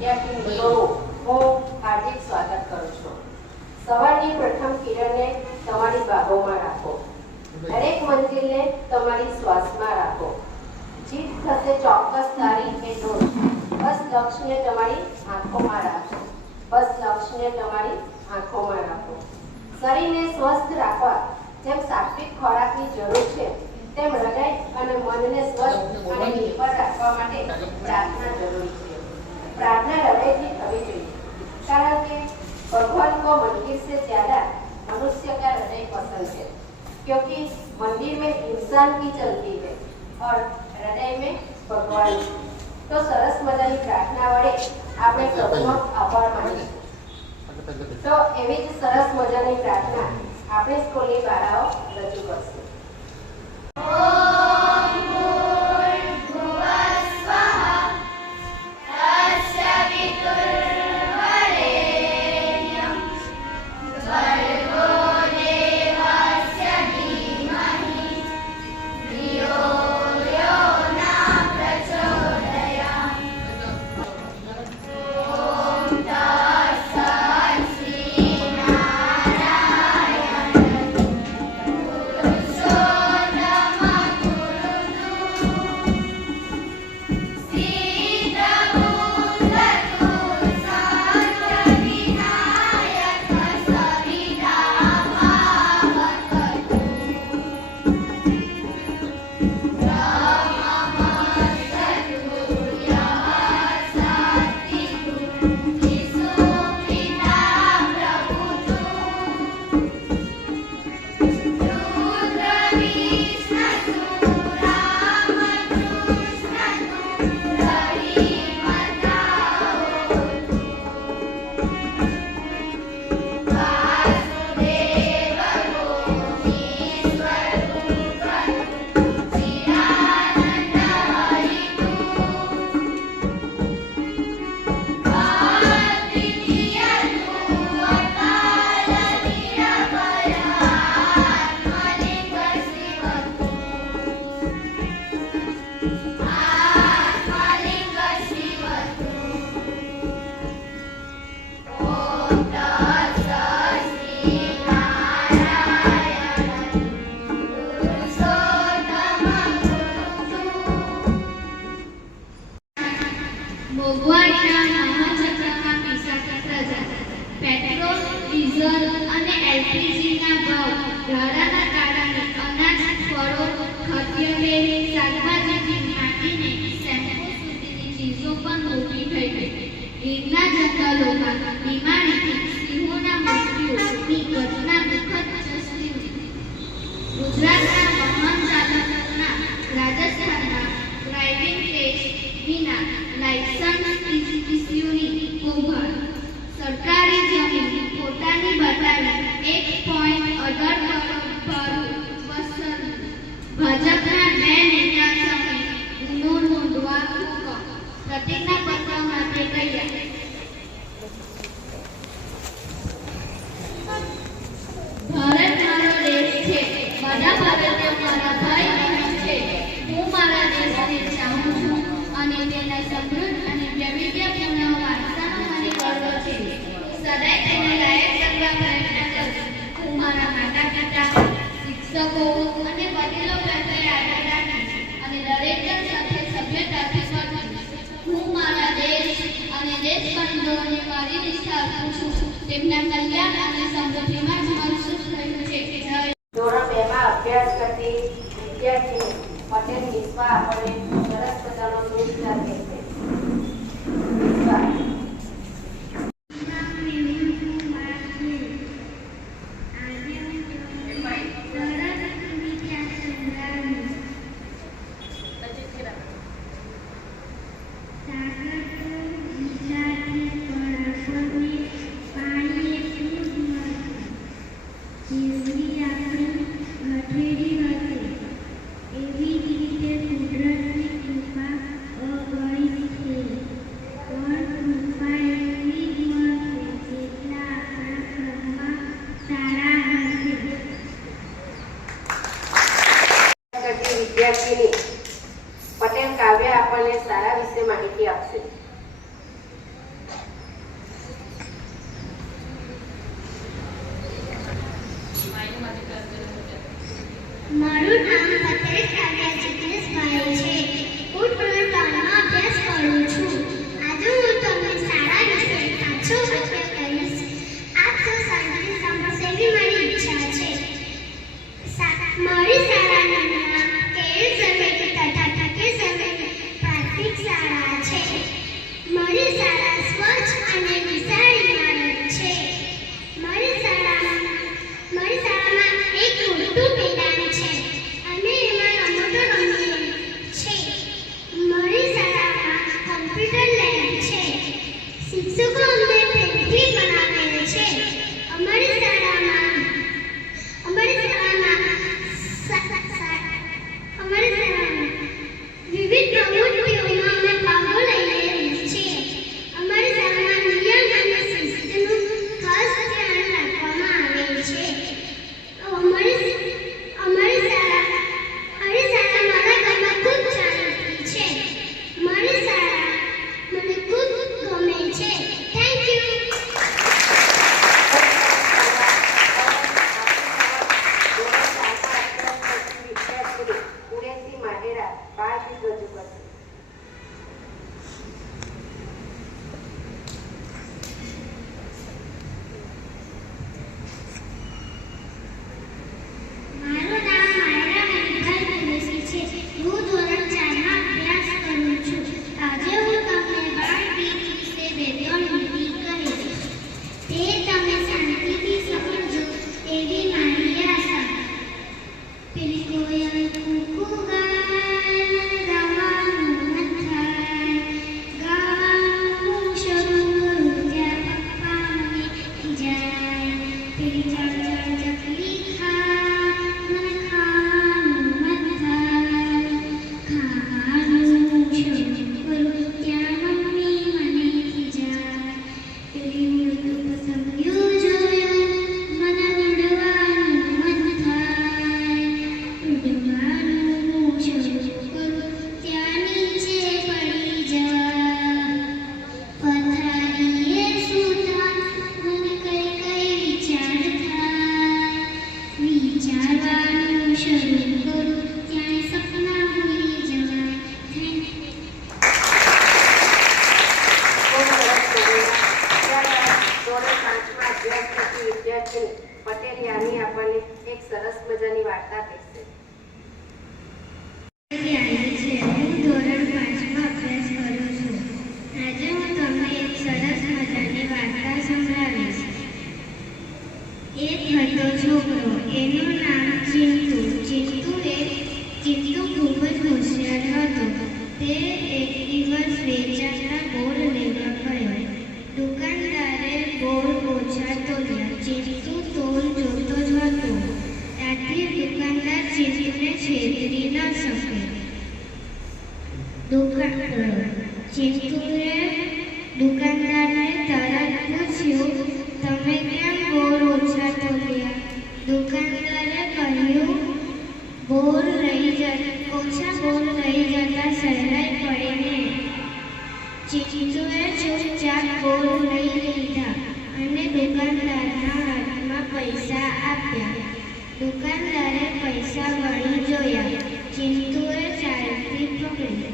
વિદ્યાર્થી મિત્રોનું હું હાર્દિક સ્વાગત કરું છું. સવારની પ્રથમ કિરણને તમારી બાહોમાં રાખો. દરેક મંજિલને તમારી શ્વાસમાં રાખો. જીત થશે ચોક્કસ તારીખ કે રોજ. બસ લક્ષ્યને તમારી આંખોમાં રાખો. બસ લક્ષ્યને તમારી આંખોમાં રાખો. શરીરને સ્વસ્થ રાખવા જેમ સાત્વિક ખોરાકની જરૂર છે, તેમ હૃદય અને મનને સ્વસ્થ અને નિર્ભર રાખવા માટે પ્રાર્થના જરૂરી છે. प्रार्थना हृदय की थवी चाहिए, कारण कि भगवान को मंदिर से ज्यादा मनुष्य का हृदय पसंद है, क्योंकि मंदिर में इंसान की चलती है और हृदय में भगवान. तो सरस मजानी प्रार्थना वडे આપણે સૌનો આભાર માનીશું. તો એવી જ સરસ મજાની પ્રાર્થના આપણે સ્કૂલની બાળાઓ રજૂ કરશે. પેટ્રોલ, ડીઝલ અને એલપીજીના ભાવ વધારાના કારણે અનાજ, ફળો, ખાદ્યતેલ, શાકભાજીથી માંડીને શેમ્પૂ સુધીની ચીજો પણ મોંઘી થઈ ગઈ. ગીરના જંગલોમાં બીમારીથી સિંહોના મૃત્યુની ઘટના દુઃખદ ચસી. ગુજરાતના વાહન ચાલકોના રાજસ્થાનના ડ્રાઇવિંગ ટેસ્ટ વિના લાયસન્સ પીસીયુની કૌભાંડ. સરકારી જમીન પોતાની બતાવી 1.18 કરોડ પર વસૂલ. ભાજપના 2 નેતા સામે ગુનો નોંધવા હુકમ. પ્રતિજ્ઞાપત્ર માટે તૈયાર. ભારત મારો દેશ છે. બધા ભારતીયો મારા ભાઈ બહેન છે. હું મારા દેશને ચાહું છું અને તેના સમૃદ્ધ અને વૈવિધ્યપૂર્ણ વારસાનો મને ગર્વ છે. સદાય તેને લાયક કરવા પ્રયત્ન કરું. હું મારા માતા પિતા, શિક્ષકો અને વડીલો પ્રત્યે આદર રાખીશ અને દરેક જણ સાથે સભ્યતાથી વર્તીશ. હું મારા દેશ અને દેશબંધુઓને મારી નિષ્ઠા આપું છું. તેમના કલ્યાણ અને સમૃદ્ધિમાં જ મારું સુખ રહ્યું છે. ધોરણ 2 માં અભ્યાસ કરતી વિદ્યાર્થીને પટેલ વિશ્વા આપણે સરસ મજાનો સુવિચાર કહેશે. વિશ્વા વિદ્યાર્થીની પટેલ કાવ્ય આપણને શાળા વિશે માહિતી આપશે. સ્વચ્છ અને વિશાળ ઇમારત છે. મારી શાળામાં એક મોટું મેદાન છે અને એમાં રમતો રમીએ છે. મારી શાળામાં કમ્પ્યુટર લેબ છે. શિક્ષકો અમને પ્રેમથી ભણાવે છે. અમારી શાળામાં વિવિધ પ્રવૃત્તિઓમાં અમે ભાગ લઈએ છીએ. અમારી શાળામાં નિયમ અને શિસ્તનું ખાસ ધ્યાન રાખવામાં આવે છે. અમારી શાળા મારા ઘરમાં ખૂબ જાણીતી છે. મારી શાળા મને ખૂબ ગમે છે. Thank you. મારું નામ માયરા મેઘાલ કુરેશી છે. હું ધોરણ 4માં અભ્યાસ કરું છું. આજે હું તમને બાળગીત વિશે 2-3 લીટી કહીશ. તે તમે શાંતિથી સમજો એવી મારી આશા. પેલી કોયલ કૂકુ ગાય ગાવાનું મન થાય. ગાવાનું શરૂ કરું ત્યાં પપ્પા મને ખીજાય. પેલી ચડ ચકલી મને ખાવાનું મન થાય. ખાવાનું શરૂ કરું ત્યાં મમ્મી મને ખીજાય. પેલી ઉડતું પતંગિયું જોયું મને ઉડવાનું મન થાય. ઉડવાનું શરૂ કરું ત્યાં નીચે પડી જાય. પથારીએ સૂતા મને કઈ વિચાર થાય. વિચારવાનું શરૂ કરું ત્યાં સપના ભૂલી જવાય. Thank you. વિદ્યાર્થી પટેલ યાની આપણને એક સરસ મજાની વાર્તા કહેશે. હું ધોરણ 5માં અભ્યાસ કરું છું. આજે હું તમને એક સરસ મજાની વાર્તા સંભળાવીશ. એક હતો છોકરો, એનું નામ ચિંટુ. ચિંટુ ખૂબ જ હોશિયાર હતો. તે એક દિવસ વેચાતા બોર લેવા ગયો. દુકાનદારે બોર ઓછા તોલ્યા. ચિંટુ તોલ જોતો જ હતો. ત્યાંથી દુકાનદાર ચિંટુને છેતરી ન શકે. ચિંટુએ દુકાનદારને તરત પૂછ્યું, તમે કેમ બોર ઓછા તોલ્યા? દુકાનદારે કહ્યું, ઓછા બોર રહી જતા સહેલાઈ પડે ને. ચિંટુએ ચૂપચાપ બોર લઈ લીધા અને દુકાનદારના હાથમાં પૈસા આપ્યા. દુકાનદારે પૈસા વળી જોયા. ચિંટુએ ચાલતી પકડી.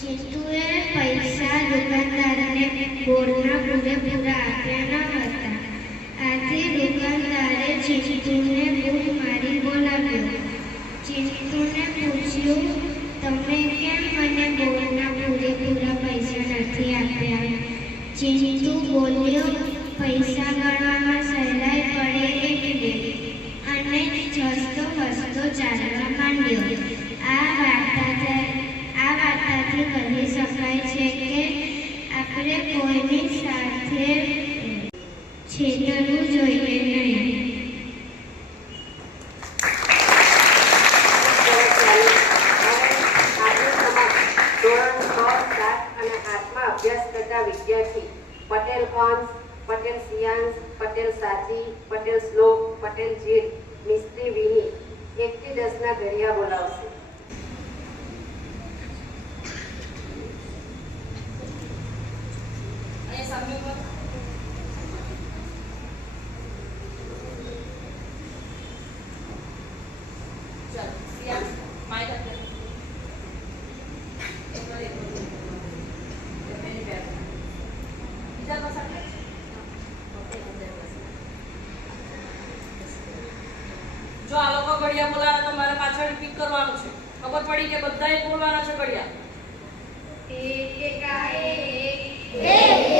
ચિંટુએ પૈસા દુકાનદારને બોરના પૂરેપૂરા આપ્યા ન હતા. આથી દુકાનદારે ચિંટુને બૂમ મારી બોલાવ્યો. ચિંટુને પૂછ્યું, તમે કેમ મને બોરના પૂરેપૂરા પૈસા નથી આપ્યા? ચિંટુ બોલ્યો, પૈસા ગણવામાં સહેલાઈ પડે એટલે. અને હસતો હસતો ચાલવા માંડ્યો. આ વાર્તાથી કહી શકાય છે કે આપણે કોઈની સાથે છેતરવું જોઈએ નહીં. ધોરણ 6, 7 અને 8માં અભ્યાસ કરતા વિદ્યાર્થી પટેલ કોન્સ, પટેલ સિયાંશ, પટેલ સાજી, પટેલ શ્લોક, પટેલ જીત, મિસ્ત્રી વિની 1 થી 10 ના ઘડિયા બોલાવશે. જો આ લોકો ઘડિયા બોલાવે તો મારે પાછળ રિપીટ કરવાનું છે. ખબર પડી કે બધાએ બોલવાના છે ઘડિયા? 7 × 8 =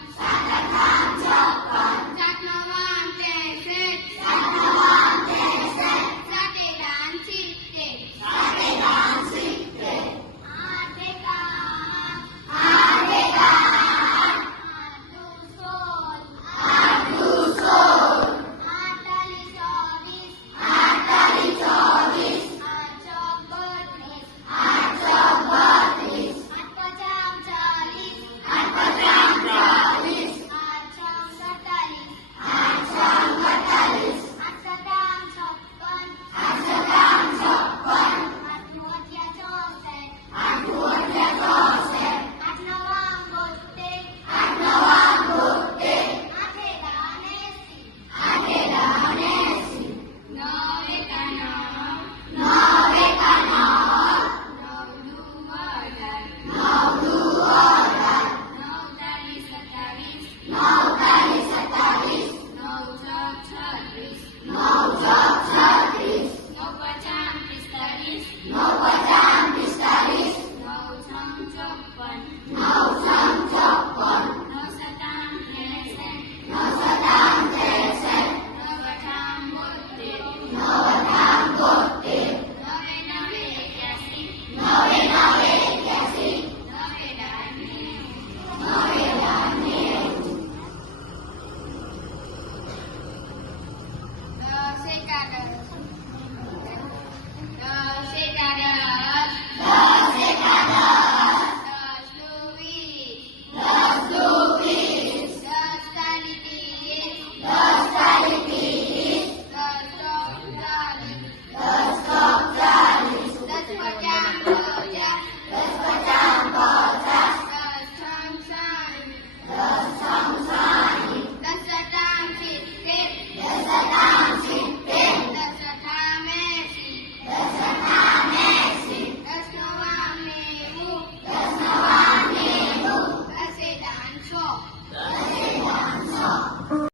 56.